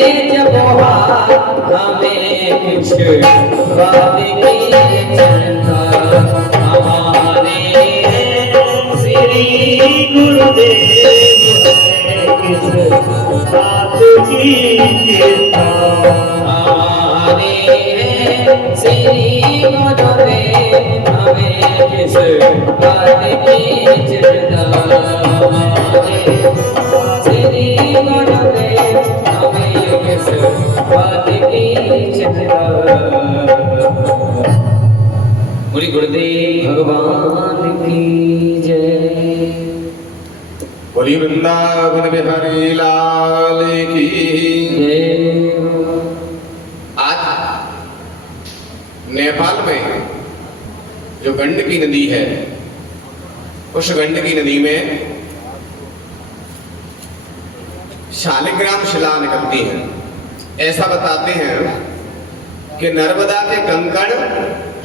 जब हाथ हमें कुछ बात की चिंता हमारे श्री गुरुदेव किस बात की चिंता हमारे श्री गुरुदेव हमें किस बात की चिंता हमारे श्री गुरुदेव हमें किस बात की चिंता। बोली गुरुदेव भगवान की जय। बोली वृंदावन बिहारी लाल की जय। आज नेपाल में जो गंडकी नदी है, उस गंडकी नदी में शालिग्राम शिला निकलती है। ऐसा बताते हैं कि नर्मदा के कंकड़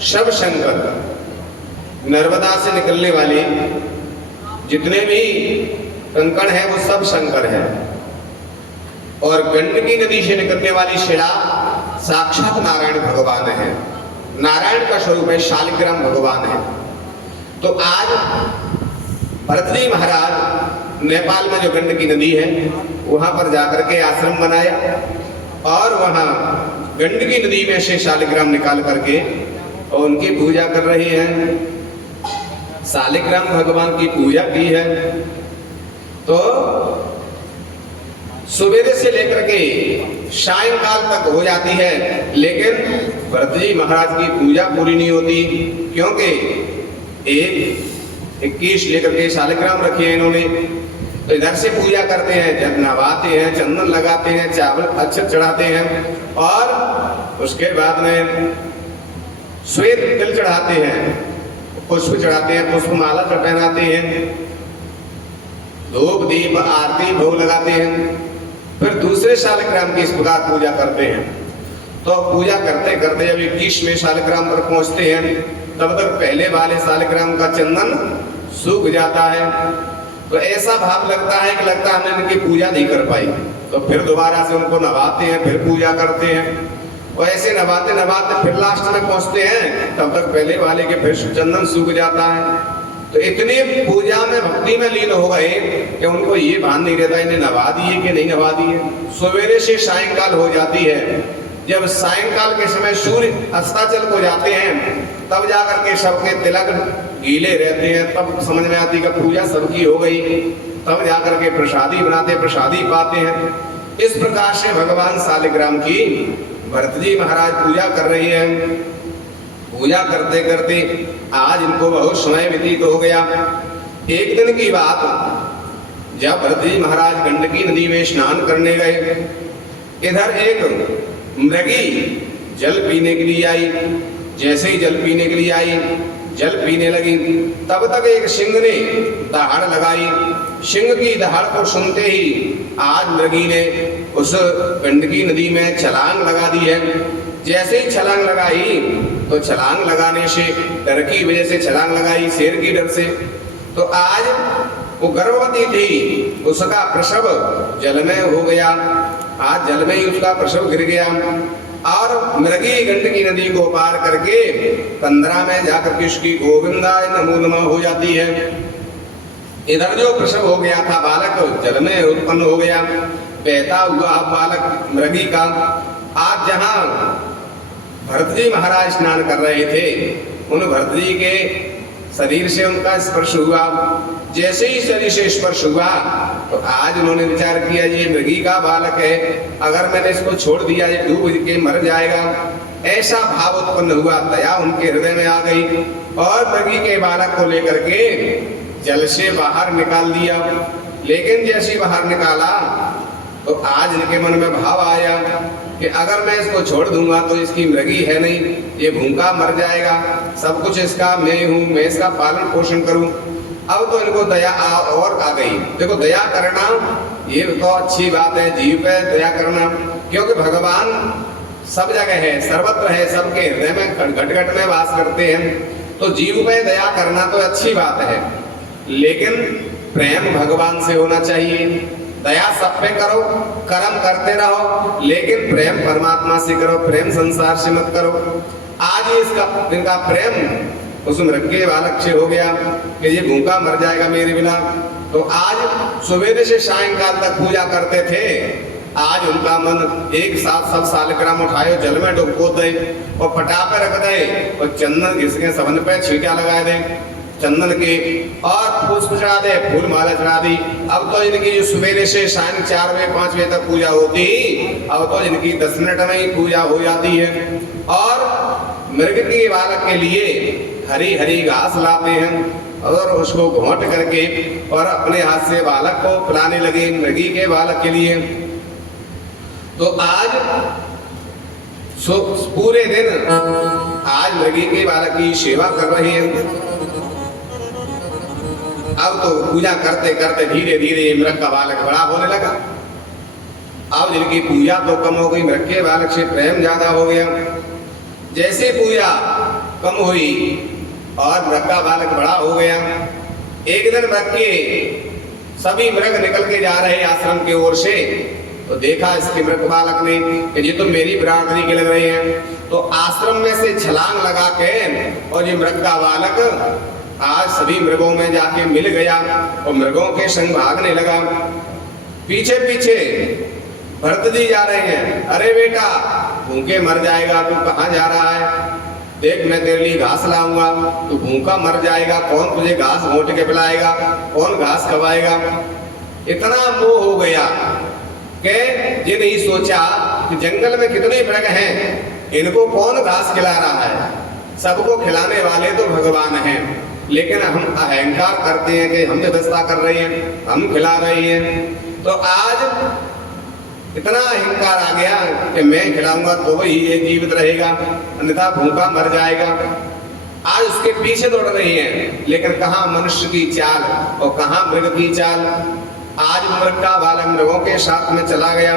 सब शंकर, नर्मदा से निकलने वाले जितने भी कंकड़ हैं वो सब शंकर हैं, और गंडकी नदी से निकलने वाली शिला साक्षात नारायण भगवान है। नारायण का स्वरूप है, शालिग्राम भगवान है। तो आज भरत जी महाराज नेपाल में जो गंडकी नदी है वहां पर जाकर के आश्रम बनाया, और वहां गंडकी नदी में से शालिग्राम निकाल करके और उनकी पूजा कर रही हैं। शालिग्राम भगवान की पूजा की है। तो सवेरे से लेकर के सायंकाल तक हो जाती है, लेकिन भरत जी महाराज की पूजा पूरी नहीं होती, क्योंकि 21 लेकर के शालिग्राम रखे हैं इन्होंने। तो इधर से पूजा करते हैं, जब नहाते हैं, चंदन लगाते हैं, चावल अक्षत चढ़ाते हैं, और उसके बाद में श्वेत तिल चढ़ाते हैं, पुष्प चढ़ाते हैं, पुष्पमाला पहनाते हैं, धूप दीप आरती भोग लगाते हैं। फिर दूसरे शालिग्राम की इस प्रकार पूजा करते हैं। तो पूजा करते करते जब 21वें शालिग्राम पर पहुंचते हैं, तब तक पहले वाले शालिग्राम का चंदन सूख जाता है। तो ऐसा भाव लगता है कि लगता है हमने इनकी पूजा नहीं कर पाई। तो फिर दोबारा से उनको नवाते हैं, फिर पूजा करते हैं, और ऐसे नवाते नवाते फिर लास्ट में पहुंचते हैं, तब तक पहले वाले के फिर चंदन सूख जाता है। तो इतने पूजा में भक्ति में लीन हो गए कि उनको ये भान नहीं रहता इन्हें नवा दिए कि नहीं नवा दिए। सवेरे से सायंकाल हो जाती है। जब सायंकाल के समय सूर्य अस्ताचल को जाते हैं, तब जाकर के सबके तिलक गीले रहते हैं, तब समझ में आती कि पूजा सबकी हो गई। तब जाकर के प्रसादी बनाते, प्रसादी पाते हैं। इस प्रकार से भगवान शालिग्राम की भरत जी महाराज पूजा कर रही हैं। पूजा करते करते आज इनको बहुत समय व्यतीत हो गया। एक दिन की बात, जब भरत जी महाराज गंडकी नदी में स्नान करने गए, इधर एक मृगी जल पीने के लिए आई। जैसे ही जल पीने के लिए आई, जल पीने लगी, तब तक एक सिंह ने दहाड़ लगाई। सिंह की दहाड़ को सुनते ही आज मृगी ने उस गंडकी नदी में छलांग लगा दी है। जैसे ही छलांग लगाई, तो छलांग लगाने से डर की वजह से छलांग लगाई, शेर की डर से। तो आज वो गर्भवती थी, उसका प्रसव जल में हो गया। आज जल में ही उसका प्रसव गिर गया, और मृगी गंडकी नदी को पार करके 15 में जाकर के उसकी गोविंदाय नमो नमः हो जाती है। इधर जो प्रसव हो गया था, बालक जल में उत्पन्न हो गया, बहता हुआ बालक मृगी का। आज जहां भरत जी महाराज स्नान कर रहे थे, उन भरत जी के शरीर से उनका स्पर्श हुआ। जैसे ही शरीर से स्पर्श हुआ, तो आज उन्होंने विचार किया ये मृगी का बालक है, अगर मैंने इसको छोड़ दिया ये डूब के मर जाएगा। ऐसा भाव उत्पन्न हुआ, दया उनके हृदय में आ गई, और मृगी के बालक को लेकर के जल से बाहर निकाल दिया। लेकिन जैसे बाहर निकाला, तो आज इनके मन में भाव आया कि अगर मैं इसको छोड़ दूंगा तो इसकी मृगी है नहीं, ये भूखा मर जाएगा, सब कुछ इसका मैं हूँ, मैं इसका पालन पोषण करूं। अब तो इनको दया और आ गई। देखो, दया करना ये तो अच्छी बात है, जीव पे दया करना, क्योंकि भगवान सब जगह है, सर्वत्र है, सबके हृदय में घट घट में वास करते हैं। तो जीव पे दया करना तो अच्छी बात है, लेकिन प्रेम भगवान से होना चाहिए। दया सब पे करो, कर्म करते रहो, लेकिन प्रेम परमात्मा से करो, प्रेम संसार से मत करो। आज ही इनका प्रेम उस मृग बालक से हो गया कि ये भूखा मर जाएगा मेरे बिना। तो आज सवेरे से सायंकाल तक पूजा करते थे, आज उनका मन एक साथ सब सालग्राम उठाए जल में डुबो दे और पटापे रख दे और चंदन घिसके सबन पे छींटा लगा दे चंदन के, और पुष्प चढ़ा दे, फूल माला चढ़ा दी। अब तो इनकी जो सवेरे से शाम 4 बजे 5 बजे तक पूजा होती, अब तो इनकी 10 मिनट में ही पूजा हो जाती है। और मृग के बालक के लिए हरी हरी घास लाते हैं और उसको घोंट करके और अपने हाथ से बालक को पिलाने लगे मृगी के बालक के लिए। तो आज पूरे दिन आज मृगी के बालक की सेवा कर रहे हैं। अब तो पूजा करते करते धीरे धीरे मृग का बालक बड़ा होने लगा। अब जिनकी पूजा तो कम हो गई, मृग के बालक से प्रेम ज्यादा हो गया। जैसे पूजा कम हुई और मृग का बालक बड़ा हो गया, एक दिन मृग के सभी मृग निकल के जा रहे आश्रम की ओर से, तो देखा इसके मृग बालक ने कि ये तो मेरी बिरादरी के लग रहे हैं। तो आश्रम में से छलांग लगा के और ये मृग का बालक आज सभी मृगों में जाके मिल गया और मृगों के संग भागने लगा। पीछे पीछे भरत जी जा रहे हैं, अरे बेटा भूखे मर जाएगा, तू कहाँ जा रहा है? देख मैं तेरे लिए घास लाऊंगा, तू भूखा मर जाएगा, कौन तुझे घास घोंट के पिलाएगा, कौन घास खवाएगा? इतना मोह हो गया कि ये नहीं सोचा कि जंगल में कितने मृग हैं, इनको कौन घास खिला रहा है? सबको खिलाने वाले तो भगवान हैं, लेकिन हम अहंकार करते हैं कि हम व्यवस्था कर रहे हैं, हम खिला रहे हैं। तो आज इतना अहंकार आ गया कि मैं खिलाऊंगा तो वही ये जीवित रहेगा, अन्यथा भूखा मर जाएगा। आज उसके पीछे दौड़ रही हैं, लेकिन कहाँ मनुष्य की चाल और कहाँ मृग की चाल। आज मृग का बालक मृगों के साथ में चला गया।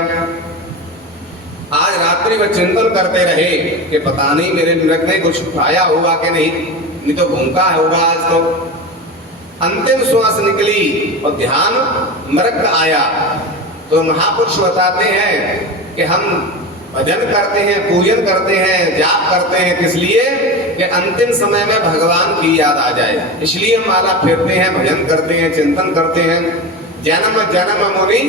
आज रात्रि में चिंतन करते रहे कि पता नहीं मेरे मृग ने कुछ खाया होगा कि नहीं तो भूखा होगा आज। तो अंतिम श्वास निकली और ध्यान मृग का आया। तो महापुरुष बताते हैं कि हम भजन करते हैं, पूजन करते हैं, जाप करते हैं, किस लिए? कि अंतिम समय में भगवान की याद आ जाए, इसलिए हम माला फेरते हैं, भजन करते हैं, चिंतन करते हैं। जन्म जन्म मुनि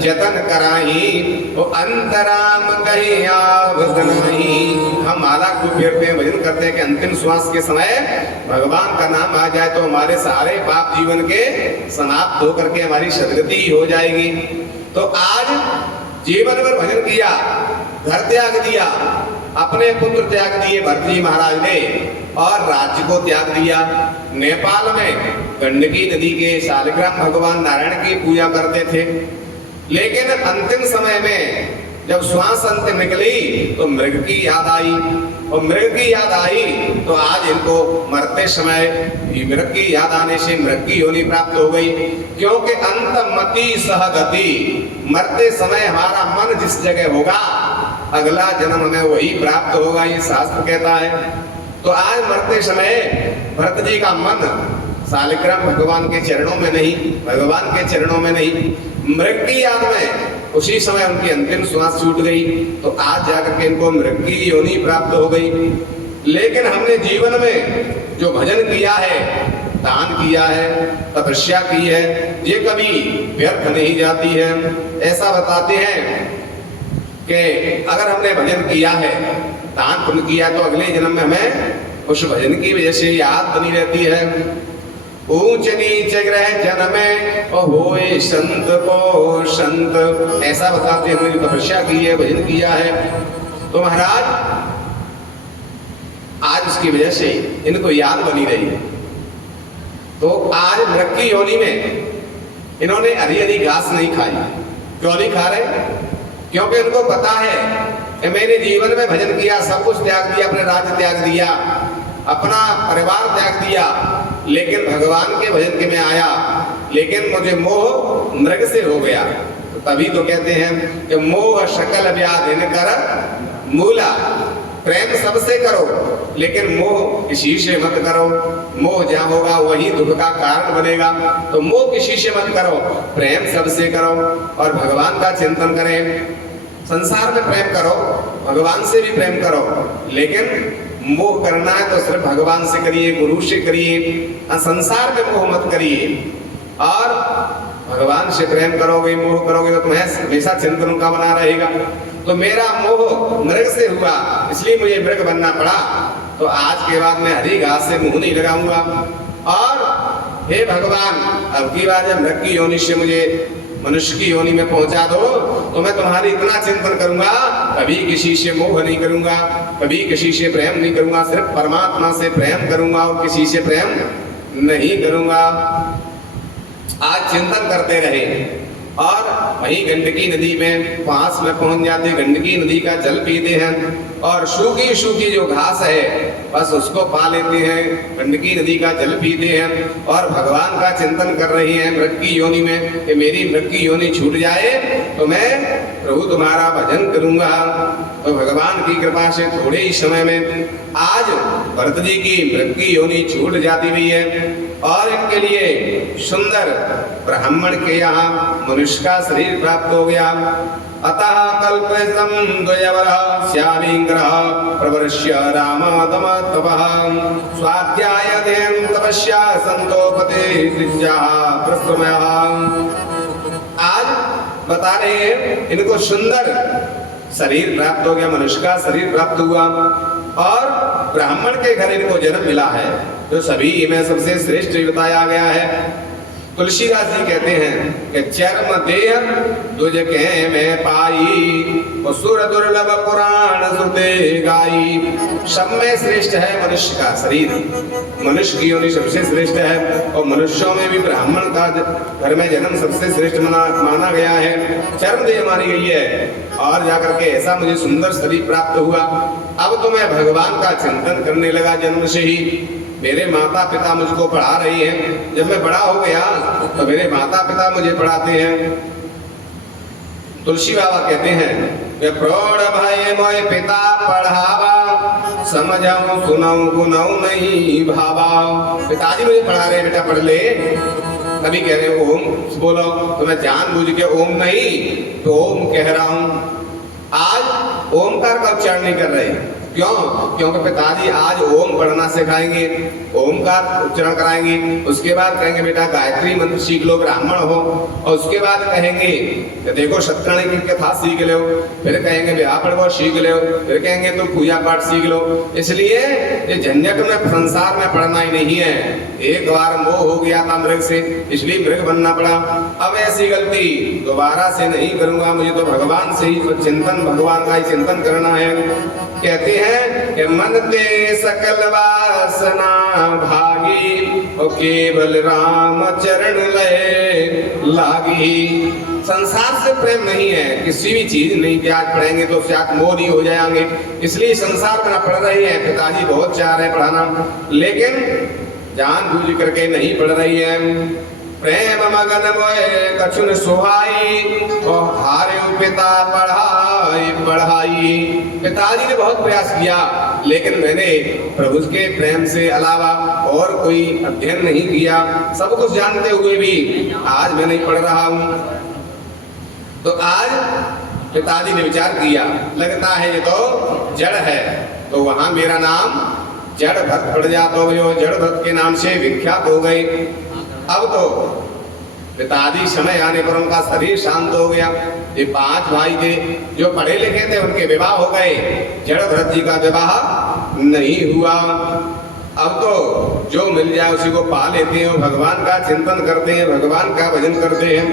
जतन कराही वो अंतराम कहीं आवत नहीं। हम माला को फेरते हैं, भजन करते हैं कि अंतिम श्वास के समय भगवान का नाम आ जाए तो हमारे सारे पाप जीवन के समाप्त होकर के हमारी सदगति हो जाएगी। तो आज जीवन भर भजन किया, घर त्याग दिया, अपने पुत्र त्याग दिए भरत जी महाराज ने, और राज्य को त्याग दिया। नेपाल में गंडकी नदी के शालिग्राम भगवान नारायण की पूजा करते थे, लेकिन अंतिम समय में जब श्वास अंतिम निकली तो मृग की याद आई, और मृग की याद आई तो आज इनको मरते समय मृग की याद आने से मृग की योनि प्राप्त हो गई। क्योंकि अंतमति सहगति, मरते समय हमारा मन जिस जगह होगा अगला जन्म हमें वही प्राप्त होगा, ये शास्त्र कहता है। तो आज मरते समय भरत जी का मन शालिग्राम भगवान के चरणों में नहीं, भगवान के चरणों में नहीं, मृग की याद में उसी समय उनकी अंतिम श्वास छूट गई। तो आज जाकर के इनको मृग की योनि प्राप्त हो गई। लेकिन हमने जीवन में जो भजन किया है, दान किया है, तपस्या की है, ये कभी व्यर्थ नहीं जाती है। ऐसा बताते हैं कि अगर हमने भजन किया है, दान पुण्य किया, तो अगले जन्म में हमें उस भजन की वजह से याद बनी रहती है। ऊंच नीच ग्रह जन्मे और होए संत को संत, ऐसा बताते हैं। हमने तपस्या की है, भजन किया है, तो महाराज आज उसकी वजह से इनको याद बनी रही है। तो आज मृग की योनि में इन्होंने हरी हरी घास नहीं खाई। क्यों नहीं खा रहे? क्योंकि इनको पता है कि मैंने जीवन में भजन किया, सब कुछ त्याग दिया, अपने राज्य त्याग दिया, अपना परिवार त्याग दिया, लेकिन भगवान के भजन के में आया, लेकिन मुझे मोह मृग से हो गया। तो तभी तो कहते हैं कि मोह सकल व्याधि कर मूला, प्रेम सबसे करो, लेकिन मोह किसी से मत करो। मोह जहाँ होगा वही दुख का कारण बनेगा। तो मोह किसी से मत करो, प्रेम सबसे करो और भगवान का चिंतन करें। संसार में प्रेम करो, भगवान से भी प्रेम करो, लेकिन मोह करना है तो सिर्फ भगवान से करिए, गुरु से करिए। संसार में मोह मत करिए। और भगवान से प्रेम करोगे, मोह करोगे तो तुम्हें हमेशा चिंतन का बना रहेगा। तो मेरा मोह मृग से हुआ, इसलिए मुझे मृग बनना पड़ा। तो आज के बाद मैं हरी घास से मुंह नहीं लगाऊंगा। और हे भगवान, अब की बार जब मृग की योनि से मुझे मनुष्य की योनि में पहुंचा दो तो मैं तुम्हारी इतना चिंतन करूंगा, कभी किसी से मोह नहीं करूंगा, कभी किसी से प्रेम नहीं करूंगा, सिर्फ परमात्मा से प्रेम करूंगा और किसी से प्रेम नहीं करूंगा। आज चिंतन करते रहे और वहीं गंडकी नदी में पास में पहुंच जाते, गंडकी नदी का जल पीते हैं और सूखी सूखी जो घास है बस उसको पा लेते हैं, गंडकी नदी का जल पीते हैं और भगवान का चिंतन कर रही हैं मृग की योनि में कि मेरी मृग की योनि छूट जाए तो मैं प्रभु तुम्हारा भजन करूंगा। तो भगवान की कृपा से थोड़े ही समय में आज भरत जी की मृग की योनि छूट जाती हुई है और इनके लिए सुंदर ब्राह्मण के यहाँ मनुष्य का शरीर प्राप्त हो गया। अतः कल्पयतं द्वयवरः स्यामिंग्रः प्रवर्ष्य रामादम तपः स्वाध्यायध्ययनं तपस्या संतोपते द्विजाः प्रश्रमयः। आज बता रहे हैं इनको सुंदर शरीर प्राप्त हो गया, मनुष्य का शरीर प्राप्त हुआ और ब्राह्मण के घर इनको जन्म मिला है जो सभी में सबसे श्रेष्ठ बताया गया है। तुलसीदास जी कहते हैं कि चर्म देह दुज के में पाई और सुर दुर्लभ पुराण सुते गाई। सब में श्रेष्ठ है मनुष्य का शरीर, मनुष्य की योनि सबसे श्रेष्ठ है और मनुष्यों में भी ब्राह्मण का घर में जन्म सबसे श्रेष्ठ माना गया है, चर्म देह मानी गई है। और जाकर के ऐसा मुझे सुंदर शरीर प्राप्त हुआ। अब तो मैं भगवान का चिंतन करने लगा जन्म से ही। मेरे माता पिता मुझको पढ़ा रही हैं, जब मैं बड़ा हो गया तो मेरे माता पिता मुझे पढ़ाते हैं। तुलसी बाबा कहते हैं कि प्रौढ़ भय मोय पिता पढ़ावा समझाऊं सुनाऊं गुनाऊं नहीं भावा। पिताजी मुझे पढ़ा रहे, बेटा पढ़ ले। कभी कह रहे ओम बोलो तो मैं जानबूझ के ओम नहीं तो ओम कह रहा हूं। आज ओमकार का उच्चारण नहीं कर रहे, क्यों? क्योंकि पिताजी आज ओम पढ़ना सिखाएंगे, ओम का उच्चारण कराएंगे। उसके बाद कहेंगे बेटा गायत्री मंत्र सीख लो, ब्राह्मण हो। और उसके बाद कहेंगे कि देखो सत्यनारायण की कथा सीख लो, फिर कहेंगे ब्याह पढ़ो सीख लो, फिर कहेंगे तुम पूजा पाठ सीख लो। इसलिए ये झंझट में संसार में पढ़ना ही नहीं है। एक बार मोह हो गया था मृग से, इसलिए मृग बनना पड़ा। अब ऐसी गलती दोबारा से नहीं करूंगा, मुझे तो भगवान से ही चिंतन, भगवान का ही चिंतन करना है। कहते हैं कि मन ते सकल वासना भागी और केवल राम चरण लय लागी। संसार से प्रेम नहीं है, किसी भी चीज नहीं कि आज पढ़ेंगे तो शायद मोह हो जाएंगे, इसलिए संसार में पढ़ रही है। पिताजी बहुत चाह रहे पढ़ाना, लेकिन जानबूझ करके नहीं पढ़ रही है। प्रेम मगन मोए कछुन सुहाई और हारे पिता पढ़ाई। पिताजी ने बहुत प्रयास किया, लेकिन मैंने प्रभु के प्रेम से अलावा और कोई अध्ययन नहीं किया। सब कुछ जानते हुए भी आज मैं नहीं पढ़ रहा हूँ। तो आज पिताजी ने विचार किया, लगता है ये तो जड़ है, तो वहां मेरा नाम जड़ भरत पड़ जाता हो, जो जड़ भरत के नाम से विख्यात हो गए। अब तो पिताजी समय आने पर उनका शरीर शांत हो गया। ये 5 भाई थे जो पढ़े लिखे थे, उनके विवाह हो गए, जड़ भरत जी का विवाह नहीं हुआ। अब तो जो मिल जाए उसी को पा लेते हैं, भगवान का चिंतन करते हैं, भगवान का भजन करते हैं।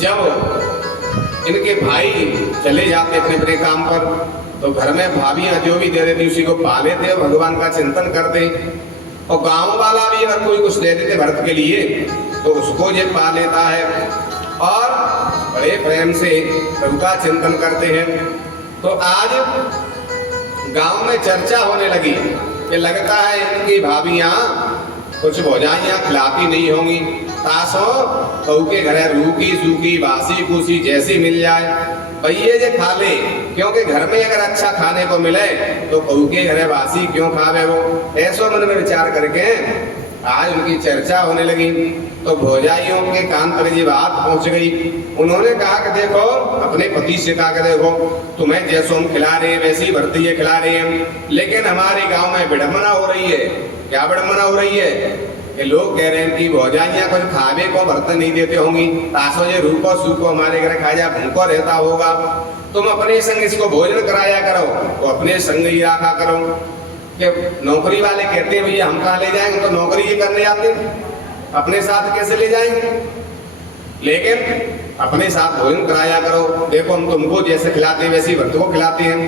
जब इनके भाई चले जाते अपने अपने काम पर, तो घर में भाभियां जो भी दे देती उसी को पा लेते, भगवान का चिंतन करते। और गांव वाला भी अगर कोई कुछ दे देते भरत के लिए तो उसको ये पा लेता है और बड़े प्रेम से प्रभु का चिंतन करते हैं। तो आज गांव में चर्चा होने लगी कि लगता है इनकी भाभियां कुछ भौजाइयां खिलाती नहीं होंगी, तासो कहू के घरे रूखी सूखी बासी कुसी जैसी मिल जाए भैये जे खा ले, क्योंकि घर में अगर अच्छा खाने को मिले तो कहू के घरे बासी क्यों खावे वो। ऐसो मन में विचार करके आज उनकी चर्चा होने लगी तो भौजाइयों के कान पर ये बात पहुंच गई। उन्होंने कहा कि देखो अपने पति से कहा कि देखो तुम्हें जैसो हम खिला रहे हैं वैसी भरती है खिला रहे हैं, लेकिन हमारे गांव में विडंबना हो रही है। क्या विडंबना हो रही है कि लोग कह रहे हैं कि भौजाइयां कुछ खावे को बर्तन नहीं देते होंगी, तासो ये रूखो सूखो हमारे घर खाया भूखो रहता होगा, तुम अपने संग इसको भोजन कराया करो तो अपने संग ही रखा करो। कि नौकरी वाले कहते हैं भैया हम कहाँ ले जाएंगे, तो नौकरी ये करने आते अपने साथ कैसे ले जाएंगे, लेकिन अपने साथ भोजन कराया करो। देखो हम तुमको जैसे खिलाते हैं वैसे भरत को खिलाते हैं,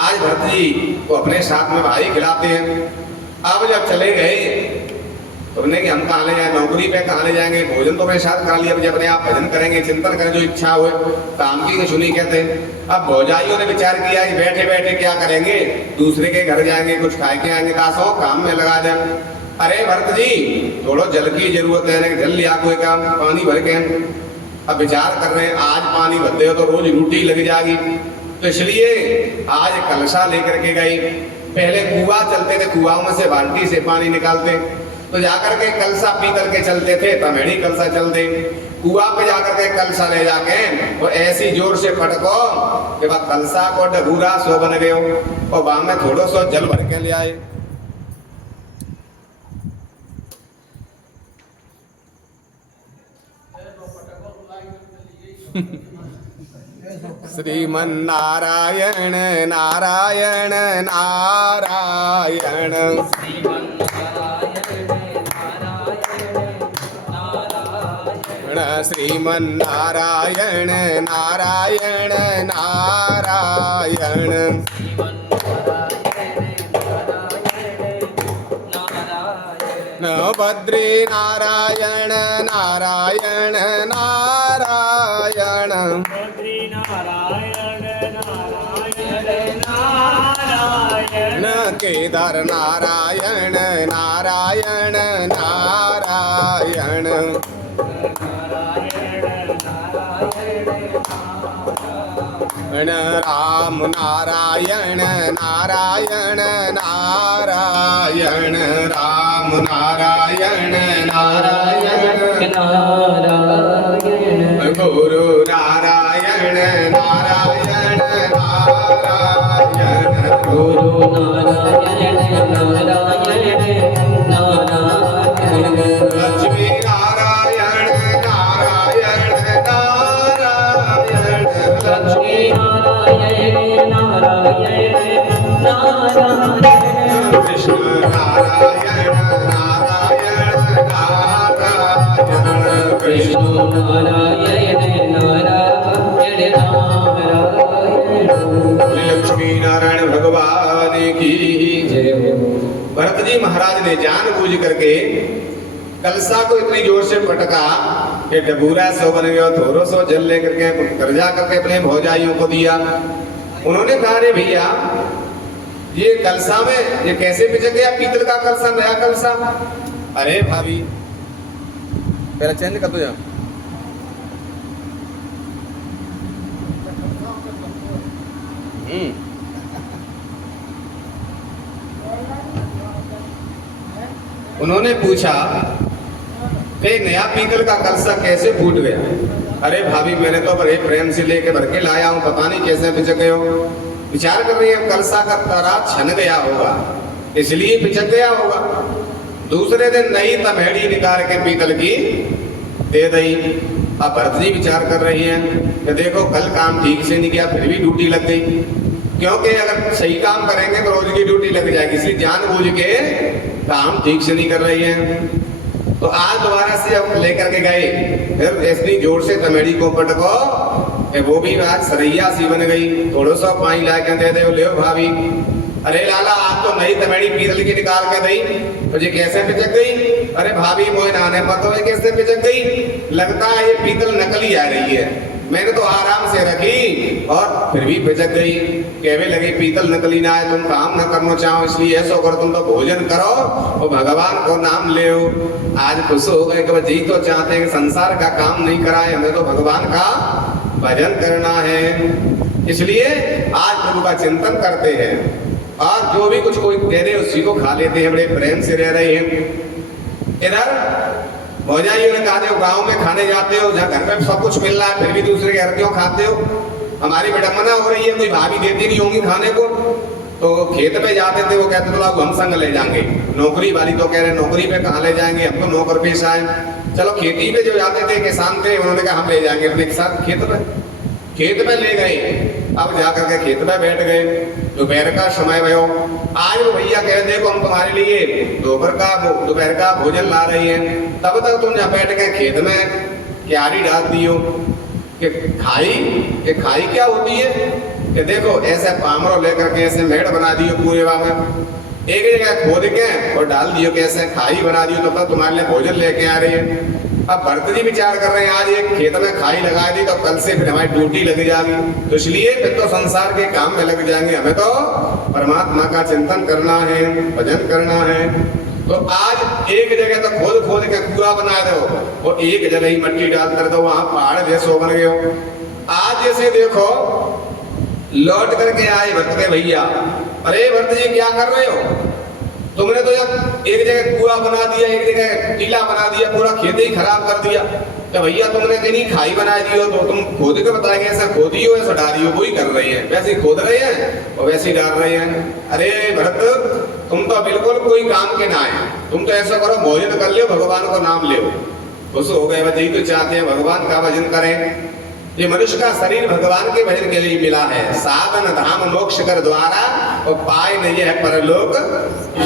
आज भरत जी को अपने साथ में भाई खिलाते हैं। अब जब चले गए तो उन्हें कि हम कहाँ ले जाए, नौकरी पे कहाँ ले जाएंगे, भोजन तो अपने साथ करा लिया, जब अपने आप भजन करेंगे चिंतन करें जो इच्छा हो काम की सुनी कहते। अब भौजाइयों ने विचार किया कि बैठे बैठे क्या करेंगे, दूसरे के घर जाएंगे कुछ खाए के आएंगे, तासो काम में लगा जाए। अरे भरत जी थोड़ा जल की जरूरत है, जल लिया कोई काम पानी भर के। अब विचार कर रहे हैं आज पानी भरते हो तो रोज रोटी लग जाएगी, तो इसलिए आज कलशा लेकर के गई। पहले कुआं चलते थे, कुआं में से बाल्टी से पानी निकालते, तो जाकर के कलशा पीतल के चलते थे, तमेड़ी कलशा चलते। कुआं पे जाकर के कलशा ले जाके वो ऐसी जोर से फटको कि वह कलशा को डबूरा सो बन गयो और वहां में थोड़ो सो जल भर के ले आए। श्रीमन नारायण नारायण नारायण श्रीमन नारायण नारायण नारायण बद्री नारायण नारायण नारायण बद्री नारायण नारायण नारायण केदार नारायण नारायण नारायण राम नारायण नारायण नारायण राम नारायण नारायण गुरु नारायण नारायण नारायण गुरु नारायण नारायण नारायण लक्ष्मी नारायण नारायण नारायण लक्ष्मी नारायण नारायण नारायण कृष्ण नारायण नारायण नारायण विष्णु नारायण नारायण नारायण लक्ष्मी नारायण भगवान की जय हो। भरत जी महाराज ने जानबूझ करके कलसा को इतनी जोर से पटका कि डबूरा सो बन गया, थोड़ो सो जल लेकर के कर्जा करके अपने भौजाइयों को दिया। उन्होंने कहा रे भैया ये कलसा में ये कैसे पिचक गया, पीतल का कलसा नया कलसा। अरे भाभी पहले चेंज कर दो। उन्होंने पूछा कि नया पीतल का कलसा कैसे फूट गया। अरे भाभी मैंने तो बड़े प्रेम से लेके भर के लाया हूँ, पता नहीं कैसे पिचक गए हो। विचार कर रही है कलसा का तारा छन गया होगा इसलिए पिचक गया होगा। दूसरे दिन नई तमेड़ी निकाल के पीतल की दे दी। अब भरत जी विचार कर रही हैं कि देखो कल काम ठीक से नहीं किया फिर भी ड्यूटी लग गई, क्योंकि अगर सही काम करेंगे तो रोज की ड्यूटी लग जाएगी, इसलिए जानबूझ के काम ठीक से नहीं कर रही है। तो आज दोबारा से जब लेकर के गए फिर इतनी जोर से तमेड़ी को पटको कि वो भी आज सरैया सी बन गई। थोड़ा सा पानी ला के दे दे ले भाभी। अरे लाला आज तो नई तमेड़ी पीतल की निकाल के दी, मुझे कैसे पिचक गई। अरे भाभी मोह नाने मत हो कैसे पिचक गई, लगता है ये पीतल नकली आ रही है। मैंने तो आराम से रखी और फिर भी बिजक गई। कहवे लगे पीतल नकली ना है, तुम काम न करना चाहो, इसलिए ऐसा करो तुम तो भोजन करो और भगवान को नाम ले। आज खुश हो गए कि जी तो चाहते हैं कि संसार का काम नहीं कराए, हमें तो भगवान का भजन करना है। इसलिए आज प्रभु का चिंतन करते हैं और जो भी कुछ कोई दे दे उसी को खा लेते हैं, बड़े प्रेम से रह रहे हैं। इधर भौजाइयों ने कहा देखो गाँव में खाने जाते हो, जहाँ घर में सब कुछ मिल रहा है फिर भी दूसरे के घर क्यों खाते हो, हमारी विडम्बना हो रही है, कोई भाभी देती नहीं होंगी खाने को। तो खेत पे जाते थे, वो कहते थे हम संग ले जाएंगे। नौकरी वाली तो कह रहे नौकरी पे कहाँ ले जाएंगे, हम तो नौकर पेशा है। चलो खेती पे जो जाते थे किसान थे, उन्होंने कहा हम ले जाएंगे अपने साथ खेत में ले गए। अब जाकर के खेत में बैठ गए, दोपहर का समय भयो। आज वो भैया कह देखो हम तुम्हारे लिए दोपहर का भोजन ला रही हैं, तब तक तुम यहाँ बैठ गए खेत में क्यारी डाल दियो कि खाई क्या होती है कि देखो ऐसे पामरो लेकर के ऐसे मेड़ बना दियो पूरे में, एक जगह खोद के और डाल दियो कि ऐसे खाई बना दियो, तब तक तुम्हारे लिए भोजन लेके आ रही है। अब भरत जी विचार कर रहे हैं आज एक खेत में खाई लगा दी तो कल से फिर हमारी ड्यूटी लग जाएगी, तो इसलिए फिर तो संसार के काम में लग जाएंगे, हमें तो परमात्मा का चिंतन करना है, भजन करना है। तो आज एक जगह तो खोद के कुआं बना दो और एक जगह ही मिट्टी डाल कर दो, वहां पहाड़ जैसे बन गए। आज जैसे देखो लौट करके आए भरत के भैया, अरे भरत जी क्या कर रहे हो, तुमने तो यार एक जगह कुआं बना दिया, एक जगह टीला बना दिया, पूरा खेत ही खराब कर दिया। तो भैया तुमने कहीं खाई बना दी हो, तो तुम खोद के बताएंगे ऐसा खोदी हो ऐसा डाली हो, वही कर रही है, वैसे ही खोद रहे हैं और वैसे ही डाल रहे हैं। अरे भरत तुम तो बिल्कुल कोई काम के ना है, तुम तो ऐसा करो भोजन कर लो, भगवान को नाम ले। खुश हो गए, वही तो चाहते हैं भगवान का भजन करें। ये मनुष्य का शरीर भगवान के भजन के लिए मिला है, साधन धाम मोक्ष कर द्वारा और पाए नहीं है परलोक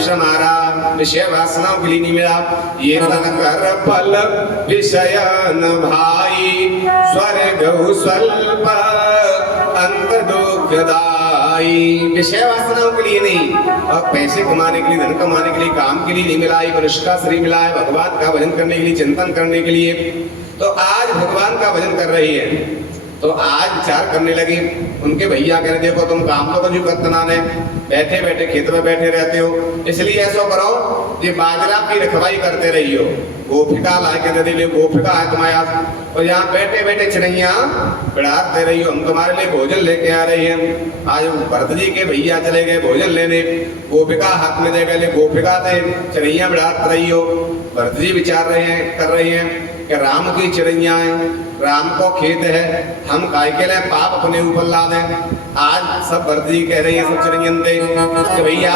हमारा, विषय वासनाओं के लिए नहीं मिला। ये तन कर फल विषय न भाई, स्वर्ग स्वल्प अंत दुखदाई। विषय वासनाओं के लिए नहीं और पैसे कमाने के लिए, धन कमाने के लिए, काम के लिए नहीं मिला। ये मनुष्य का शरीर मिला है भगवान का भजन करने के लिए, चिंतन करने के लिए। तो आज भगवान का भजन कर रही है, तो आज विचार करने लगे। उनके भैया कह रहे देखो तुम काम तो कभी करतना नहीं, बैठे बैठे खेत में बैठे रहते हो, इसलिए ऐसा करो ये बाजरा की रखवाई करते रही हो, गोपिका ला के दे दिले, गोपिका है तुम्हारे यहाँ, और यहाँ बैठे बैठे चिड़ैया बिड़ाते रही हो, हम तुम्हारे लिए भोजन लेके आ रही हैं। आज भरत जी के भैया चले गए भोजन लेने, गोपिका हाथ में दे गए, गोपिका से चिड़ैया बिड़ाते रही हो। भरत जी विचार कर रहे हैं कि राम की चिड़ैया है, राम को खेत है, हम काय के लिए पाप अपने ऊपर ला दें। आज सब भरत जी कह रही है सब चिड़ियंते कि भैया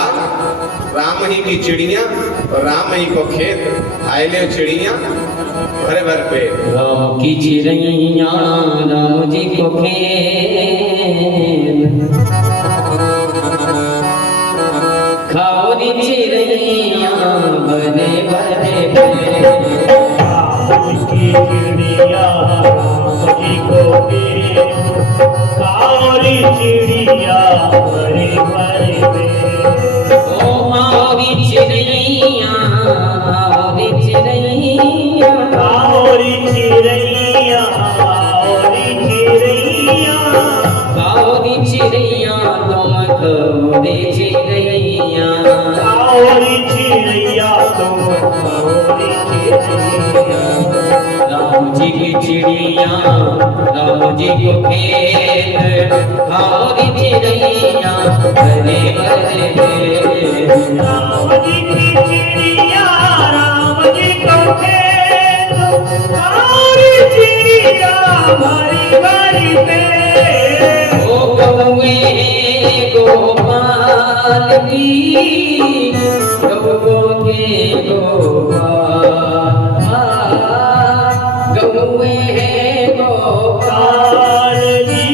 राम ही की चिड़िया और राम ही को खेत, आए ले चिड़िया भरे भर पे। राम की चिड़ैया राम जी को खेत, खाओ री चिड़ैया भरे भरे पेट। की चिड़िया राम जी को खेत, काली चिड़िया भरे भरे पेट। ओ मारी चिड़ैया मारी चिड़ैया, काली चिड़ैया काली चिड़ैया, काली चिड़ैया तुम काली चिड़ैया, काली चिड़ैया तुम काली चिड़ैया। राम जी की चिड़िया राम जी को खेत, काली चिड़ैया भरे भरे पेट। राम जी की चिड़िया राम जी को खेत, काली चिड़िया भरी भरी पेट। ओ गौए गोपाल की, गौ के गोपाल, गौए गोपाल जी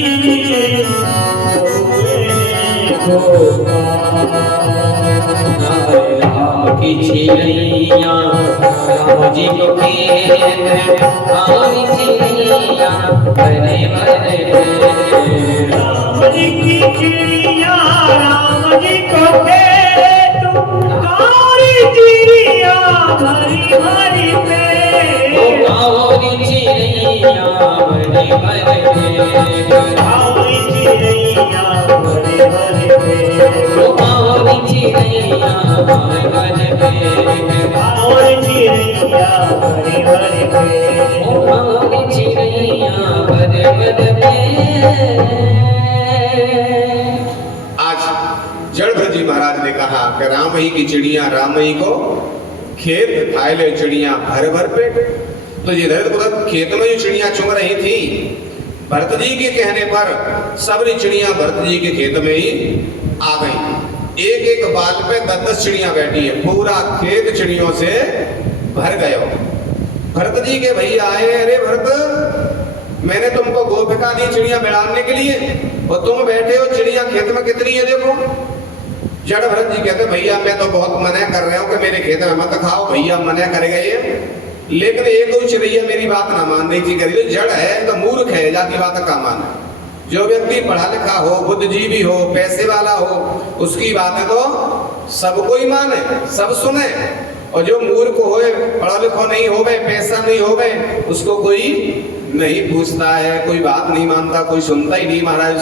गोपाल। राम की चिड़ैया राम जी को खेत, काली चिड़ैया भरे भरे पेट। राम जी की चिड़िया राम जी को खेत, काली चिड़िया भरी भरी पेट। काली चिड़ैया भरे भरे पेट। आवी चिड़ैया भरे भरे पेड़ आवी चिड़ैया भर भर पेट आवी चिड़ैया भरे भरे पेड़ आवी चिड़ैया भर भर पेट। आज जड़भर जी महाराज ने कहा कि राम ही की चिड़िया राम ही को खेत खाए ले चिड़िया भर भर पेट। तो ये धरत खेत में जो चिड़िया चुग रही थी, भरत जी के कहने पर सबरी चिड़िया भरत जी के खेत में ही आ गई। एक एक बाल पे 10-10 चिड़िया बैठी है, पूरा खेत चिड़ियों से भर गया। भरत जी के भैया आए, अरे भरत, मैंने तुमको गोपिका दी चिड़िया बिड़ाने के लिए और तुम बैठे हो, चिड़िया खेत में कितनी है देखो। जड़ भरत जी कहते भैया मैं तो बहुत मना कर रहा हूँ कि मेरे खेत में मत खाओ, भैया मना कर गए, लेकिन एक दो चिड़ैया मेरी बात ना मान रही थी। करी जड़ है तो मूर्ख है, जाती बात का मान। जो व्यक्ति पढ़ा लिखा हो, बुद्धिजीवी हो, पैसे वाला हो, उसकी बातें तो सबको ही माने, सब सुने। और जो मूर्ख होए, पढ़ा लिखा नहीं होवे, पैसा नहीं होवे, उसको कोई नहीं पूछता है, कोई बात नहीं मानता, कोई सुनता ही नहीं महाराज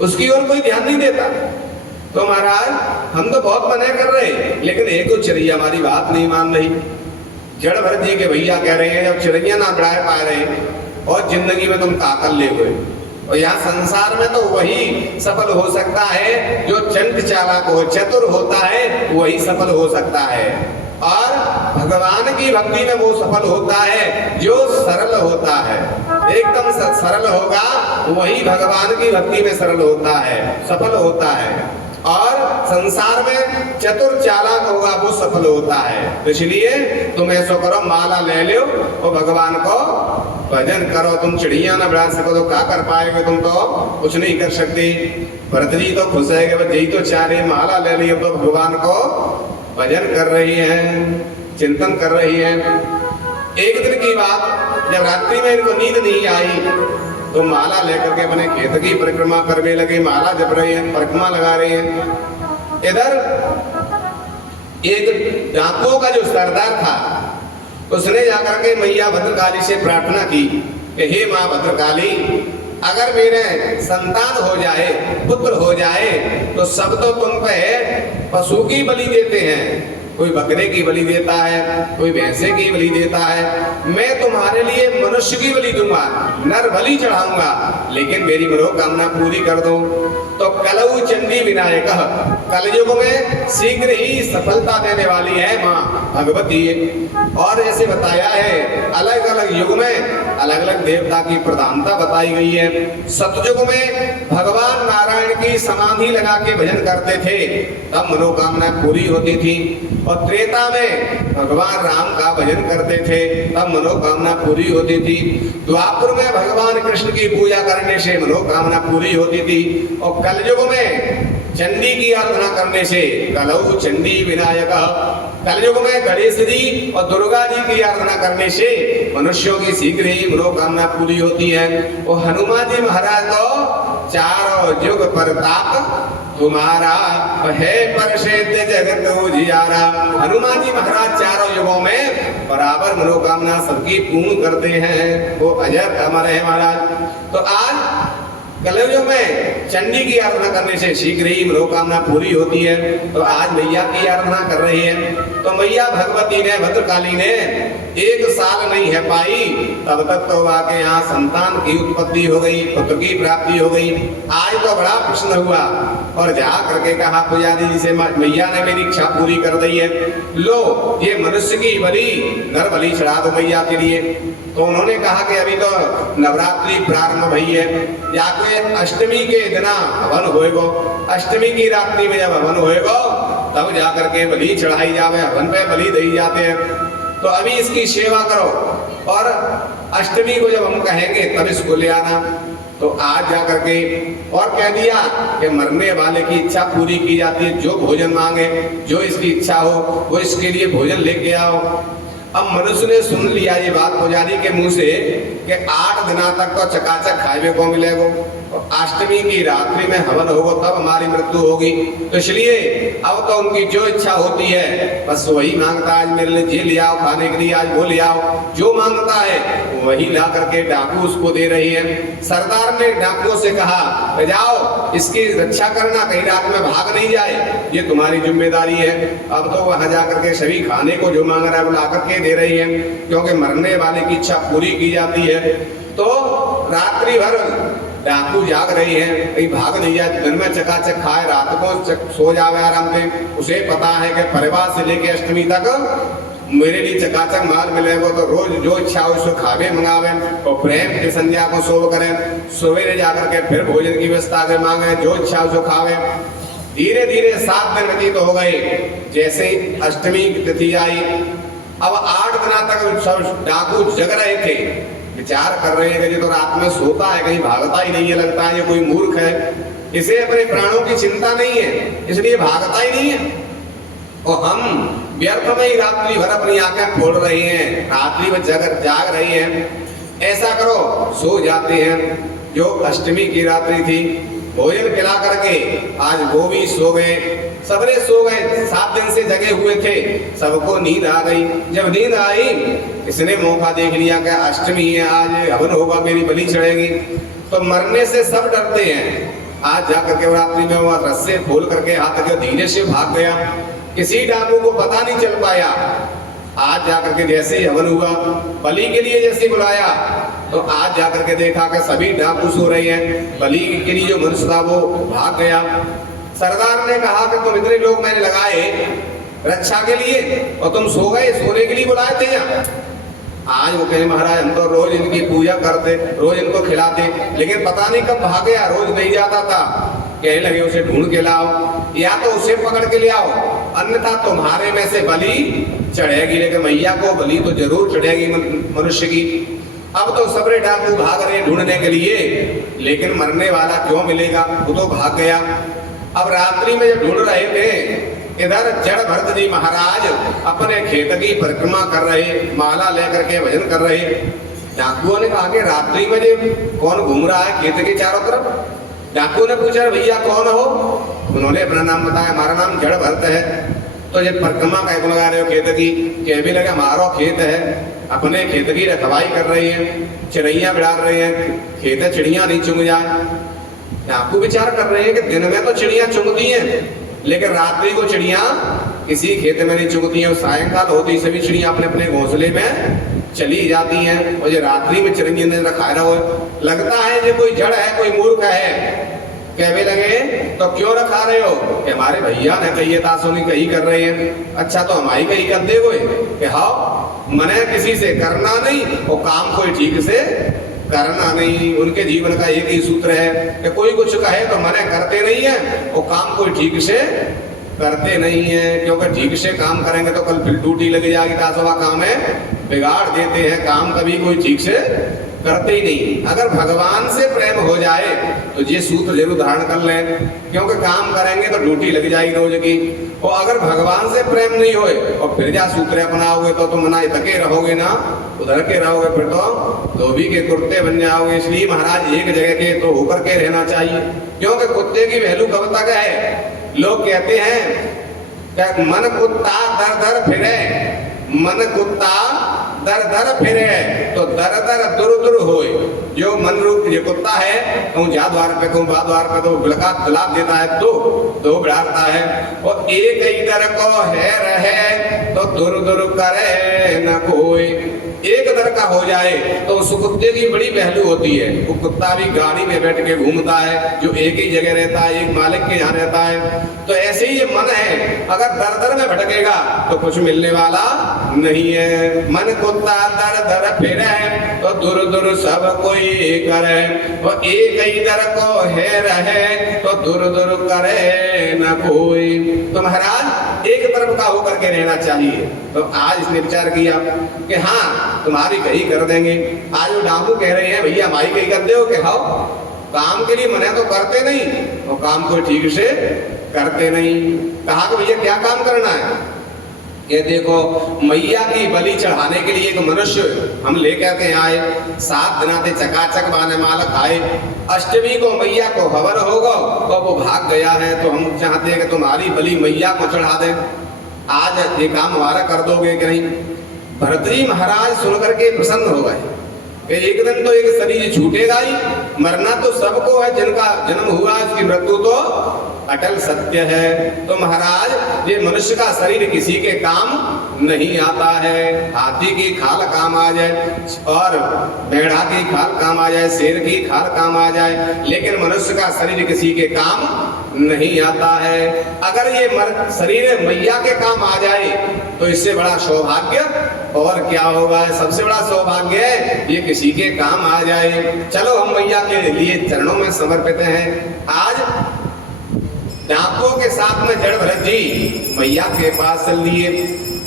उसकी ओर कोई ध्यान नहीं देता। तो महाराज हम तो बहुत मना कर रहे, लेकिन एक दो चिड़ैया हमारी बात नहीं मान रही। जड़ भरत जी के भैया कह रहे हैं जब चिड़ैया ना बढ़ा पा रहे और जिंदगी में तुम ताकत ले हुए, और यहाँ संसार में तो वही सफल हो सकता है जो चंट चालाक हो, चतुर होता है, वही सफल हो सकता है। और भगवान की भक्ति में वो सफल होता है जो सरल होता है, एकदम सरल होगा वही भगवान की भक्ति में सरल होता है, सफल होता है। और संसार में चतुर चालाक होगा वो सफल होता है। तो इसलिए तुम ऐसा करो, माला ले लो और भगवान को भजन करो। तुम चिड़िया ना बढ़ा सको तो क्या कर पाएगे, तुम तो कुछ नहीं कर सकते। भरत जी तो खुश है कि यही तो चाह रहे, माला ले ली तो भगवान को भजन कर रही है, चिंतन कर रही है। एक दिन की बात, जब रात्रि में इनको नींद नहीं आई तो माला लेकर के अपने खेत की परिक्रमा करने लगे, माला जप रहे हैं, परिक्रमा लगा रहे हैं। इधर एक डाकुओं का जो सरदार था उसने जाकर के मैया भद्रकाली से प्रार्थना की कि हे माँ भद्रकाली, अगर मेरे संतान हो जाए, पुत्र हो जाए, तो सब तो तुम पे पशु की बलि देते हैं, कोई बकरे की बलि देता है, कोई भैंसे की बलि देता है, मैं तुम्हारे लिए मनुष्य की बलि दूंगा, नर बलि चढ़ाऊंगा, लेकिन मेरी मनोकामना पूरी कर दो। तो कलऊ चंडी विनायक, कलयुग में शीघ्र ही सफलता देने वाली है माँ भगवती। और ऐसे बताया है अलग अलग युग में अलग अलग देवता की प्रधानता बताई गई है। सतयुग में भगवान नारायण की समाधि लगा के भजन करते थे, तब मनोकामना पूरी होती थी। और त्रेता में भगवान राम का भजन करते थे, तब मनोकामना पूरी होती थी। द्वापर में भगवान कृष्ण की पूजा करने से मनोकामना पूरी होती थी। और कलयुग में चंडी की आराधना करने से, कलऊ चंडी विनायक, कलयुग में गणेश जी और दुर्गा जी की आराधना करने से मनुष्यों की शीघ्र ही मनोकामना पूरी होती है। और हनुमान जी महाराज तो चारों युग प्रताप तुम्हारा है, प्रसिद्ध जगत उजियारा। हनुमान जी महाराज चारों युगों में बराबर मनोकामना सबकी पूर्ण करते हैं, वो अजर अमर है महाराज। तो आज कलयुग में चंडी की आराधना करने से शीघ्र ही मनोकामना पूरी होती है। तो आज मैया की आराधना कर रही है। तो मैया भगवती ने, भद्रकाली ने 1 साल नहीं है पाई, तब तक तो आके यहाँ संतान की उत्पत्ति हो गई, पुत्र की प्राप्ति हो गई। आज तो बड़ा प्रश्न हुआ और जा करके कहा पुजारी जी से, मैया ने मेरी इच्छा पूरी कर दी है, लो ये मनुष्य की बलि, नर बलि चढ़ा दो मैया के लिए। तो उन्होंने कहा कि अभी तो नवरात्रि प्रारंभ भई है, या कोई अष्टमी के दिना हवन होएगो, अष्टमी की रात्रि में जब हवन होएगो तब जाकर के बलि चढ़ाई जावे, हवन पे बलि दी जाते हैं। तो अभी इसकी सेवा करो और अष्टमी को जब हम कहेंगे तब इसको ले आना। तो आज जाकर के और कह दिया कि मरने वाले की इच्छा पूरी की जाती है, जो भोजन मांगे, जो इसकी इच्छा हो वो इसके लिए भोजन लेके आओ। अब मनुष्य ने सुन लिया ये बात पुजारी के मुंह से कि 8 दिना तक तो चकाचक खाए को मिलेगो। और अष्टमी की रात्रि में हवन होगा तब हमारी मृत्यु होगी। तो इसलिए अब तो उनकी जो इच्छा होती है बस वही मांगता है, आज मेरे लिए ये ले आओ खाने के लिए, आज वो ले आओ, जो मांगता है वही ला करके डाकू उसको दे रही है। सरदार ने डाकुओं से कहा जाओ इसकी रक्षा करना, कहीं रात में भाग नहीं जाए, ये तुम्हारी जिम्मेदारी है। अब तो वहां जाकर के सभी खाने को जो मांग रहा है वो ला करके दे रही है, क्योंकि मरने वाले की इच्छा पूरी की जाती है। तो रात्रि भर डाकू जाग रही है, कहीं भाग नहीं जाए, दिन में चकाचक खाए, रात को सो जावे आराम से। उसे पता है कि परिवार से लेके अष्टमी तक मेरे लिए चकाचक माल मिलेगा, तो रोज जो इच्छा हो उसको खावे मंगावे और प्रेम की संध्या को सोव करें, सवेरे जाकर के फिर भोजन की व्यवस्था के मांगे, जो इच्छा उसको खावे। धीरे धीरे 7 दिन व्यतीत हो गए। जैसे अष्टमी की तिथि आई, अब 8 दिन तक सब डाकू जग रहे थे, विचार कर रहे हैं कि ये तो रात में सोता है, कहीं भागता ही नहीं है, लगता है ये कोई मूर्ख है, इसे अपने प्राणों की चिंता नहीं है, इसलिए भागता ही नहीं है। और हम व्यर्थ में ही रात्रि भर अपनी आंखें खोल रही हैं, रात्रि में जाग रही हैं। ऐसा करो, सो जाते हैं। जो अष्टमी की रात्रि थी, भोजन खिला करके आज वो भी सो गए, सबरे सो गए। 7 दिन से जगे हुए थे, सबको नींद आ गई। जब नींद आई, इसने मौका देख लिया कि अष्टमी है, आज हवन होगा, मेरी बलि चढ़ेगी। तो मरने से सब डरते हैं। आज जाकर के रात्रि में वह रस्से खोल करके हाथ के धीरे से भाग गया, किसी डाकू को पता नहीं चल पाया। आज जाकर के जैसे ही हवन हुआ, बलि के लिए जैसे बुलाया, तो आज जाकर के देखा कि सभी डाकू सो रहे हैं, बलि के लिए जो मनुष्य था वो भाग गया। सरदार ने कहा कि तुम इतने लोग मैंने लगाए रक्षा के लिए और तुम सो गए, सोने के लिए बुलाए थे यहाँ। आज वो कहे महाराज हम तो रोज इनकी पूजा करते, रोज इनको खिलाते, लेकिन पता नहीं कब भाग गया, रोज नहीं जाता था। कहने लगे उसे ढूंढ के लाओ, या तो उसे पकड़ के ले आओ, अन्यथा तुम्हारे में से बलि चढ़ेगी। लेकिन मैया को बलि तो जरूर चढ़ेगी मनुष्य की। अब तो सबरे डाकू भाग रहे ढूंढने के लिए, लेकिन मरने वाला क्यों मिलेगा, वो तो भाग गया। अब रात्रि में जब ढूंढ रहे थे, इधर जड़ भरत जी महाराज अपने खेत की परिक्रमा कर रहे, माला लेकर के भजन कर रहे। डाकुओं ने कहा कि रात्रि में जो कौन घूम रहा है खेत के चारों तरफ। डाकू ने पूछा भैया कौन हो? उन्होंने अपना नाम बताया, हमारा नाम जड़ भरत है। तो जब परिक्रमा कैसे लगा रहे हो खेत की? कह भी लगे हमारा खेत है, अपने खेत की रखवाई कर रही है, चिड़ैया बिड़ा रहे हैं, खेत चिड़िया नहीं चुंग जाए। डाकू विचार कर रहे हैं कि दिन में तो चिड़िया चुंगती हैं, लेकिन रात्रि को चिड़िया किसी खेत में नहीं चुगती हैं। सायंकाल होती सभी चिड़िया अपने अपने घोंसले में चली जाती हैं, और ये रात्रि में चिरंजी ने रखा रहा हो, लगता है ये कोई जड़ है, कोई मूर्ख है। कहने लगे तो क्यों रखा रहे हो? कि हमारे भैया ने कही तासोनी कही कर रहे हैं। अच्छा तो हमारी कही कर दे गए कि हाँ मने किसी से करना नहीं और काम कोई ठीक से करना नहीं। उनके जीवन का एक ही सूत्र है कि कोई कुछ कहे तो मने करते नहीं है और काम कोई ठीक से करते नहीं है, क्योंकि ठीक से काम करेंगे तो कल फिर ड्यूटी लग जाएगी, तासवा काम है, बिगाड़ देते हैं काम, कभी कोई ठीक से करते ही नहीं। अगर भगवान से प्रेम हो जाए तो ये सूत्र जरूर धारण कर लें, क्योंकि काम करेंगे तो ड्यूटी लग जाएगी रोज की। और अगर भगवान से प्रेम नहीं होए और फिर जा सूत्र अपनाओगे तो तुम ना इतके रहोगे ना उधर के रहोगे, फिर तो धोबी के कुर्ते बन जाओगे। इसलिए महाराज एक जगह के तो होकर के रहना चाहिए, क्योंकि कुत्ते की वैल्यू कब तक है? लोग कहते हैं मन कुत्ता दर दर फिरे, मन कुत्ता दर दर फिरे तो दर दर दुर दुर होए। जो मन रूप ये कुत्ता है, कहूँ जा द्वार पे कहूँ बा द्वार पे तो गुलाब देता है, तो बिड़ाता है। और एक इधर को है रहे तो दुर दुर करे न कोई। एक दर का हो जाए तो उस कुत्ते की बड़ी पहलू होती है। वो कुत्ता भी गाड़ी में बैठ के घूमता है, जो एक ही जगह रहता है, एक मालिक के यहाँ रहता है। तो ऐसे ही ये मन है, अगर दर दर में भटकेगा तो कुछ मिलने वाला नहीं है। मन कुत्ता दर दर फिरे तो दुर दुर सब कोई करे, और एक ही दर को है रहे तो दुर दुर करे न कोई। तो महाराज एक तरफ का होकर के रहना चाहिए। तो आज इसने विचार किया कि हाँ तुम्हारी कही कर देंगे। आज वो डाकू कह रहे हैं भैया हमारी कही कर दे हो कि हाँ काम के लिए मना तो करते नहीं और काम को ठीक से करते नहीं। कहा कि भैया क्या काम करना है? कि देखो मैया की बलि चढ़ाने के लिए एक मनुष्य हम लेकर के आए, 7 दिनाते चकाचक बाने मालक आए, अष्टमी को मैया को हवन होगा तो वो भाग गया है, तो हम चाहते हैं कि तुम्हारी बलि मैया को चढ़ा दें, आज ये काम हमारा कर दोगे कि नहीं। भरत जी महाराज सुनकर के प्रसन्न हो गए कि एक दिन तो एक शरीर छूटेगा ही, मरना तो सबको है, जिनका जन्म हुआ उसकी मृत्यु तो अटल सत्य है। तो महाराज ये मनुष्य का शरीर किसी के काम नहीं आता है, हाथी की खाल काम आ जाए और भेड़ा की खाल काम आ जाए, शेर की खाल काम आ जाए, लेकिन मनुष्य का शरीर किसी के काम नहीं आता है। अगर ये शरीर मैया के काम आ जाए तो इससे बड़ा सौभाग्य और क्या होगा। सबसे बड़ा सौभाग्य है ये किसी के काम आ जाए। चलो हम मैया के लिए चरणों में समर्पित हैं। आज डाकों के साथ में जड़ भरत जी मैया के पास चल लिए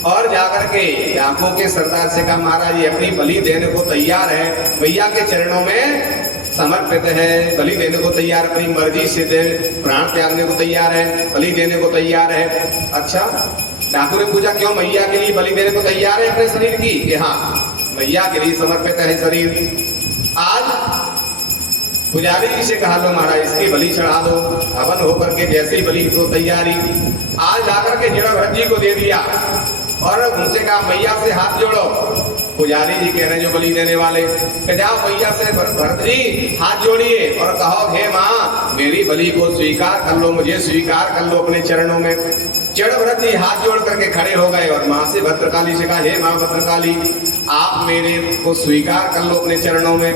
और जाकर के डाकों के सरदार से कहा महाराज ये अपनी बलि देने को तैयार है, मैया के चरणों में समर्पित है, बलि देने को तैयार, अपनी मर्जी से दे, प्राण त्यागने को तैयार है, बलि देने को तैयार है। अच्छा, डाकू ने पूछा क्यों मैया के लिए बलि देने को तैयार है अपने शरीर की? कि हाँ मैया के लिए समर्पित है शरीर। आज पुजारी जी से कहा लो महाराज इसकी बलि चढ़ा दो, हवन होकर के जैसी बलि को तैयारी। आज जाकर के जड़ भरत जी को दे दिया और उनसे कहा मैया से हाथ जोड़ो। पुजारी जी कह रहे हैं जो बलि देने वाले, जाओ मैया से भरत जी हाथ जोड़िए और कहो हे माँ मेरी बलि को स्वीकार कर लो, मुझे स्वीकार कर लो अपने चरणों में। जड़ भरत जी हाथ जोड़ करके खड़े हो गए और माँ से भद्रकाली से कहा हे माँ भद्रकाली आप मेरे को स्वीकार कर लो अपने चरणों में,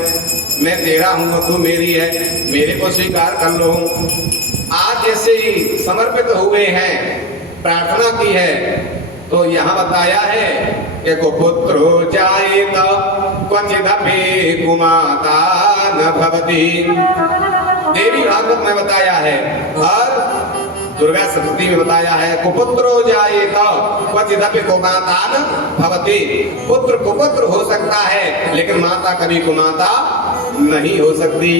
मैं तेरा हूँ तू मेरी है, मेरे को स्वीकार कर लो। आज जैसे ही समर्पित हुए हैं, प्रार्थना की है, तो यहाँ बताया है कि कुपुत्रो जायेत क्वचिदपि कुमाता न भवति। देवी भागवत में बताया है और दुर्गा सप्तमी में बताया है कुपुत्रो जायेत क्वचिदपि कुमाता न भवति। पुत्र कुपुत्र हो सकता है लेकिन माता कभी कुमाता नहीं हो सकती।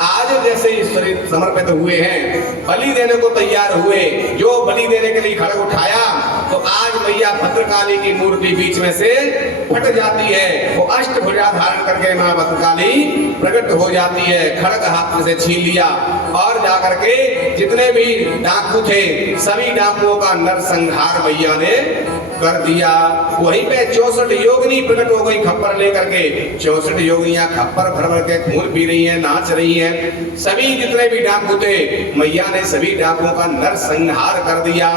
आज जैसे ईश्वर समर्पित हुए हैं, बलि देने को तैयार हुए, जो बलि देने के लिए खड़ग उठाया तो आज मैया भद्रकाली की मूर्ति बीच में से फट जाती है, वो अष्टभुजा धारण करके मां भद्रकाली प्रकट हो जाती है। खड़ग हाथ में से छीन लिया और जाकर के जितने भी डाकू थे सभी डाकुओं का नरसंहार मैया ने कर दिया। वहीं पे 64 योगिनी प्रकट हो गई खप्पर लेकर के। 64 योगिनियां खप्पर भर भर के खून पी रही हैं, नाच रही हैं। सभी जितने भी डाकू थे मैया ने सभी डाकुओं का नरसंहार कर दिया।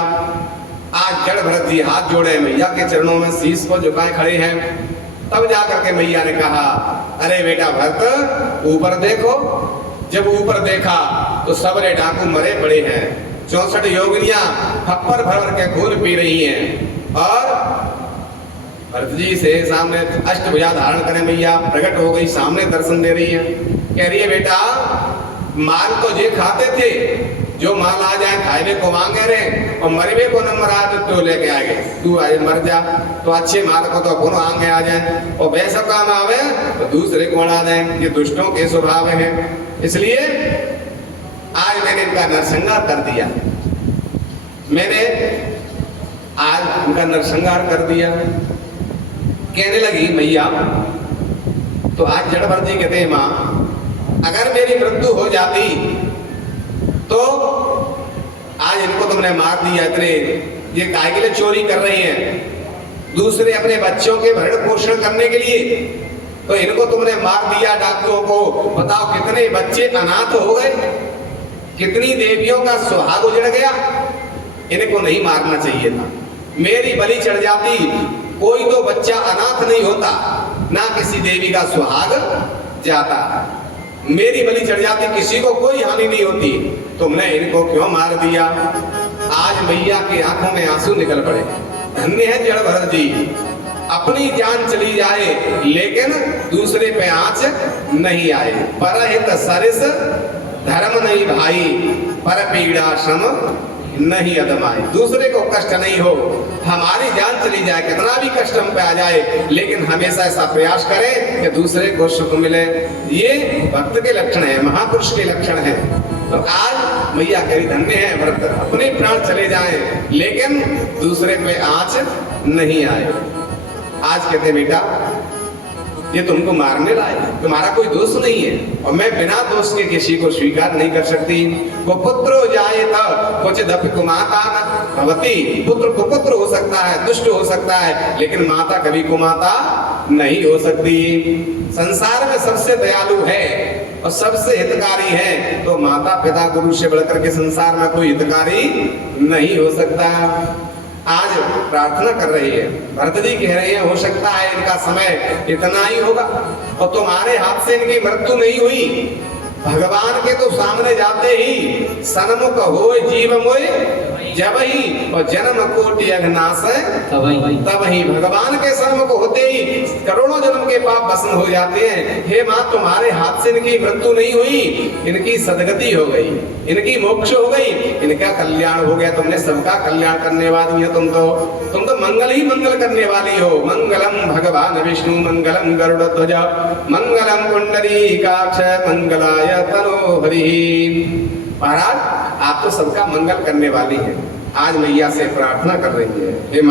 आज जड़ भरत जी हाथ जोड़े मैया के चरणों में शीश को झुकाए खड़े हैं। तब जाकर के मैया ने कहा अरे बेटा भरत ऊपर देखो। जब ऊपर देखा तो सबरे डाकू मरे पड़े हैं, 64 योगिनियां खप्पर भर भर के खून पी रही हैं और भरत जी से सामने अष्टभुजा धारण करें मैया प्रकट हो गई, सामने दर्शन दे रही है। कह रही है बेटा माल तो ये खाते थे, जो माल आ जाए खाए को मांगे रहे और मरवे को नंबर आ तो लेके आएंगे, तू आए मर जा तो अच्छे माल को तो कोनो आगे आ जाए और वैसा काम आवे तो दूसरे को उड़ा दें। ये दुष्टों के स्वभाव है, इसलिए आज मैंने इनका नरसंहार कर दिया। मैंने आज उनका नरसंहार कर दिया। कहने लगी मैया तो आज जड़ भरत जी कहते हैं माँ अगर मेरी मृत्यु हो जाती तो आज इनको तुमने मार दिया, इतने ये काय के लिए चोरी कर रहे हैं दूसरे अपने बच्चों के भरण पोषण करने के लिए, तो इनको तुमने मार दिया डाकुओं को। बताओ कितने बच्चे अनाथ हो गए, कितनी देवियों का सुहाग उजड़ गया। इनको नहीं मारना चाहिए था। मेरी बलि चढ़ जाती कोई तो बच्चा अनाथ नहीं होता, ना किसी देवी का सुहाग जाता। मेरी बलि चढ़ जाती किसी को कोई हानि नहीं होती, तुमने इनको क्यों मार दिया। आज मैया के आंखों में आंसू निकल पड़े। धन्य है जड़ भरत जी, अपनी जान चली जाए लेकिन दूसरे पे आंच नहीं आए। परहित सरिस धर्म नहीं भाई, पर पीड़ा श्रम नहीं अदमाए। दूसरे को कष्ट नहीं हो, हमारी जान चली जाए कितना भी कष्ट हम पे आ जाए लेकिन हमेशा ऐसा प्रयास करें कि दूसरे को सुख मिले। ये भक्त के लक्षण है, महापुरुष के लक्षण है। तो आज मैया कह रही धन्य है व्रत, अपने प्राण चले जाए लेकिन दूसरे पे आंच नहीं आए। आज कहते बेटा ये तुमको मारने लाए, तुम्हारा कोई दोष नहीं है और मैं बिना दोष के किसी को स्वीकार नहीं कर सकती। वो पुत्र जाए था कुछ दफ कुमाता न भवती, पुत्र कुपुत्र हो सकता है, दुष्ट हो सकता है, लेकिन माता कभी कुमाता नहीं हो सकती। संसार में सबसे दयालु है और सबसे हितकारी है तो माता पिता गुरु से बढ़कर के संसार में कोई हितकारी नहीं हो सकता। आज प्रार्थना कर रही है, भरत जी कह रहे हैं हो सकता है इनका समय इतना ही होगा और तुम्हारे हाथ से इनकी मृत्यु नहीं हुई। भगवान के तो सामने जाते ही सन्मुख हो जीव मोय जब ही और जन्म कोटि अघनाश तब ही। भगवान के सन्मुख होते ही करोड़ों जन्म के पाप भस्म हो जाते हैं। हे माँ तुम्हारे हाथ से इनकी मृत्यु नहीं हुई, इनकी सदगति हो गई, इनकी मोक्ष हो गई, इनका कल्याण हो गया। तुमने सबका कल्याण करने वाली है, तुम तो मंगल ही मंगल करने वाली हो। मंगलम भगवान विष्णु मंगलम गरुड़ ध्वज मंगलम पुंडरीकाक्ष मंगलाय तनोहरि। महाराज आप तो सबका मंगल करने वाली है। आज मैया से प्रार्थना कर रही है, हे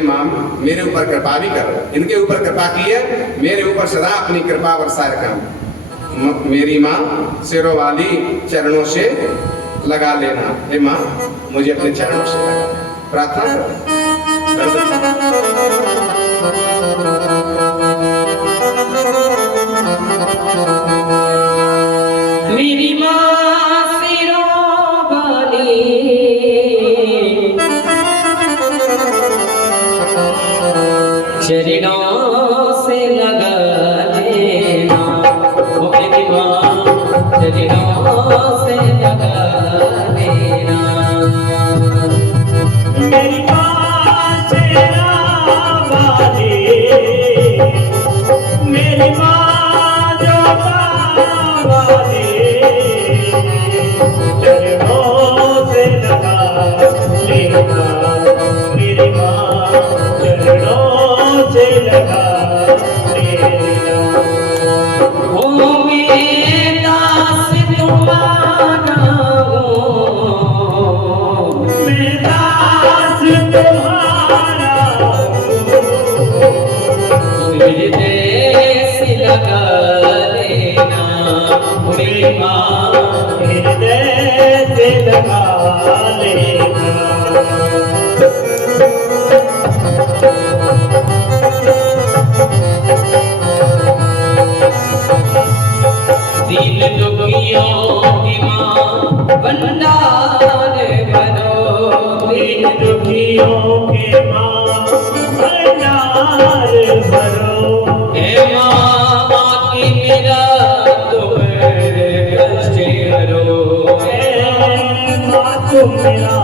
माँ मेरे ऊपर कृपा भी कर, इनके ऊपर कृपा की है, मेरे ऊपर सदा अपनी कृपा वर्षा रखना। मेरी माँ सिरों वाली चरणों से लगा लेना। हे माँ मुझे अपने चरणों से लगा, प्रार्थना करो। मेरी माँ सिरों वाली चरणों से लगा लेना, ओ मेरी माँ चरणों से लगा लेना। मेरी माँ तेरा वाली, मेरी माँ जोता वाली, चरणों से लगा लेना। मेरी माँ चरणों से लगा लेना। ओ मेरे दास तुम्हारा हूँ, मैं दास तुम्हारा हृदय से लगा लेना। मेरी माँ हृदय से लगा लेना। दीन दुखियों की माँ भंडार भरो, दीन दुखियों के माँ भंडार भरो। हे माँ आके मेरा तुम कष्ट हरो। हे माँ तुम मेरा